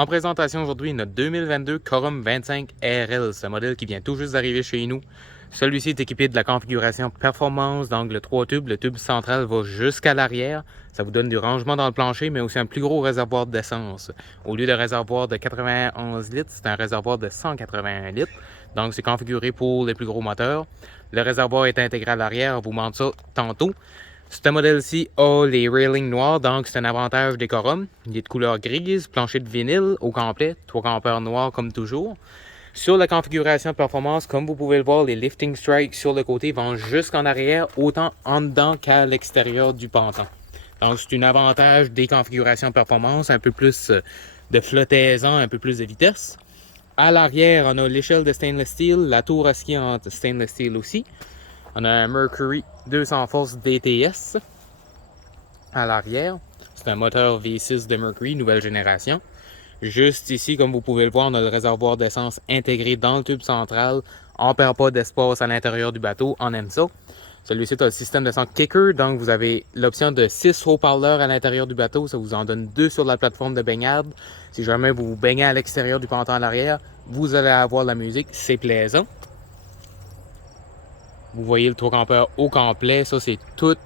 En présentation aujourd'hui, notre 2022 Corum 25 RL, c'est un modèle qui vient tout juste d'arriver chez nous. Celui-ci est équipé de la configuration performance, donc le 3 tubes. Le tube central va jusqu'à l'arrière. Ça vous donne du rangement dans le plancher, mais aussi un plus gros réservoir d'essence. Au lieu de réservoir de 91 litres, c'est un réservoir de 181 litres. Donc c'est configuré pour les plus gros moteurs. Le réservoir est intégré à l'arrière, on vous montre ça tantôt. Ce modèle-ci a les railings noirs, donc c'est un avantage des Corum. Il est de couleur grise, plancher de vinyle au complet, 3 ampères noirs comme toujours. Sur la configuration performance, comme vous pouvez le voir, les lifting strikes sur le côté vont jusqu'en arrière, autant en dedans qu'à l'extérieur du pantan. Donc c'est un avantage des configurations performance, un peu plus de flottaison, un peu plus de vitesse. À l'arrière, on a l'échelle de stainless steel, la tour à ski en stainless steel aussi. On a un Mercury 200 forces DTS à l'arrière. C'est un moteur V6 de Mercury, nouvelle génération. Juste ici, comme vous pouvez le voir, on a le réservoir d'essence intégré dans le tube central. On ne perd pas d'espace à l'intérieur du bateau, on aime ça. Celui-ci a le système de son kicker, donc vous avez l'option de 6 haut-parleurs à l'intérieur du bateau. Ça vous en donne 2 sur la plateforme de baignade. Si jamais vous vous baignez à l'extérieur du pantan à l'arrière, vous allez avoir la musique, c'est plaisant. Vous voyez le 3 ampères au complet, ça c'est tout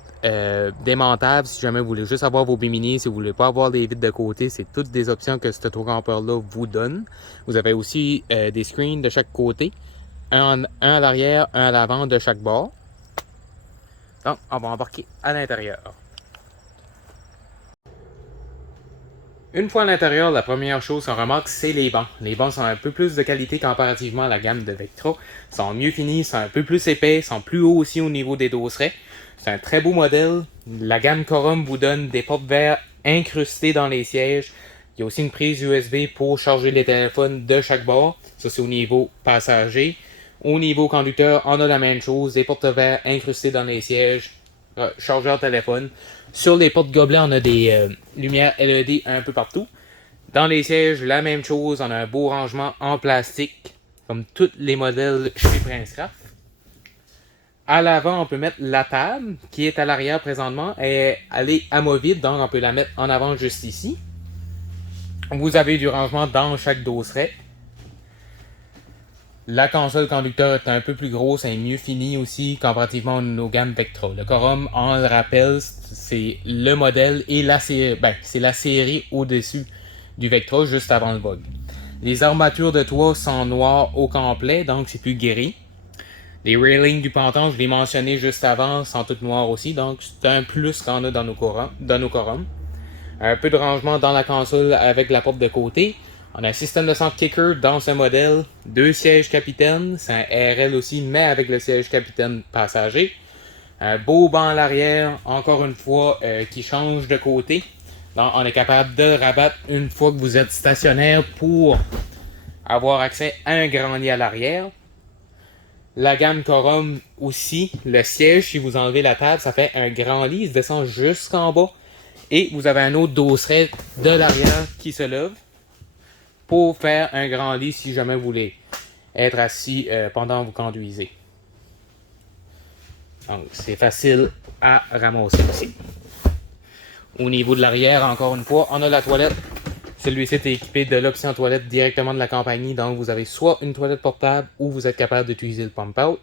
démontable. Si jamais vous voulez juste avoir vos bimini, si vous voulez pas avoir des vitres de côté, c'est toutes des options que ce 3 ampères là vous donne. Vous avez aussi des screens de chaque côté, un à l'arrière, un à l'avant de chaque bord. Donc on va embarquer à l'intérieur. Une fois à l'intérieur, la première chose qu'on remarque, c'est les bancs. Les bancs sont un peu plus de qualité comparativement à la gamme de Vectra. Ils sont mieux finis, sont un peu plus épais, sont plus hauts aussi au niveau des dosserets. C'est un très beau modèle. La gamme Corum vous donne des portes-verres incrustées dans les sièges. Il y a aussi une prise USB pour charger les téléphones de chaque bord. Ça, c'est au niveau passager. Au niveau conducteur, on a la même chose. Des porte-verres incrustés dans les sièges. Chargeur téléphone. Sur les portes gobelets, on a des lumières LED un peu partout. Dans les sièges, la même chose. On a un beau rangement en plastique, comme tous les modèles chez Prince Craft. À l'avant, on peut mettre la table, qui est à l'arrière présentement. Elle est amovible, donc on peut la mettre en avant juste ici. Vous avez du rangement dans chaque dosseret. La console conducteur est un peu plus grosse, elle est mieux finie aussi comparativement à nos gammes Vectra. Le Corum, on le rappelle, c'est le modèle et la série, c'est la série au-dessus du Vectra, juste avant le Vogue. Les armatures de toit sont noires au complet, donc c'est plus gris. Les railings du pantan, je l'ai mentionné juste avant, sont toutes noires aussi, donc c'est un plus qu'on a dans nos Corum. Un peu de rangement dans la console avec la porte de côté. On a un système de son kicker dans ce modèle. 2 sièges capitaine. C'est un RL aussi, mais avec le siège capitaine passager. Un beau banc à l'arrière, encore une fois, qui change de côté. Donc, on est capable de rabattre une fois que vous êtes stationnaire pour avoir accès à un grand lit à l'arrière. La gamme Corum aussi, le siège, si vous enlevez la table, ça fait un grand lit. Il se descend jusqu'en bas. Et vous avez un autre dosseret de l'arrière qui se lève pour faire un grand lit si jamais vous voulez être assis pendant que vous conduisez. Donc c'est facile à ramasser aussi. Au niveau de l'arrière, encore une fois, on a la toilette. Celui-ci est équipé de l'option toilette directement de la compagnie. Donc vous avez soit une toilette portable ou vous êtes capable d'utiliser le pump out.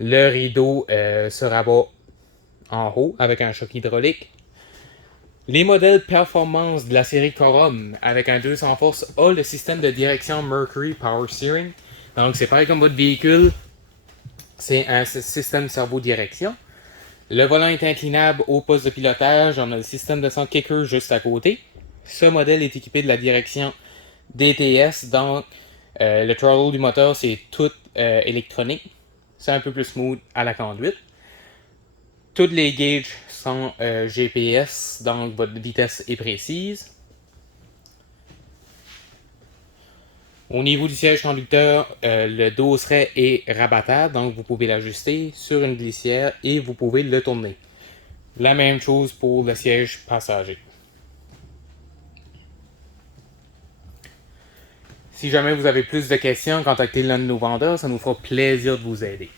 Le rideau se rabat en haut avec un choc hydraulique. Les modèles performance de la série Corum avec un 200 force ont le système de direction Mercury Power Steering. Donc c'est pareil comme votre véhicule, c'est un système cerveau-direction. Le volant est inclinable au poste de pilotage, on a le système de son kicker juste à côté. Ce modèle est équipé de la direction DTS, donc le throttle du moteur c'est tout électronique. C'est un peu plus smooth à la conduite. Toutes les gauges sont GPS, donc votre vitesse est précise. Au niveau du siège conducteur, le dosseret est rabattable, donc vous pouvez l'ajuster sur une glissière et vous pouvez le tourner. La même chose pour le siège passager. Si jamais vous avez plus de questions, contactez l'un de nos vendeurs, ça nous fera plaisir de vous aider.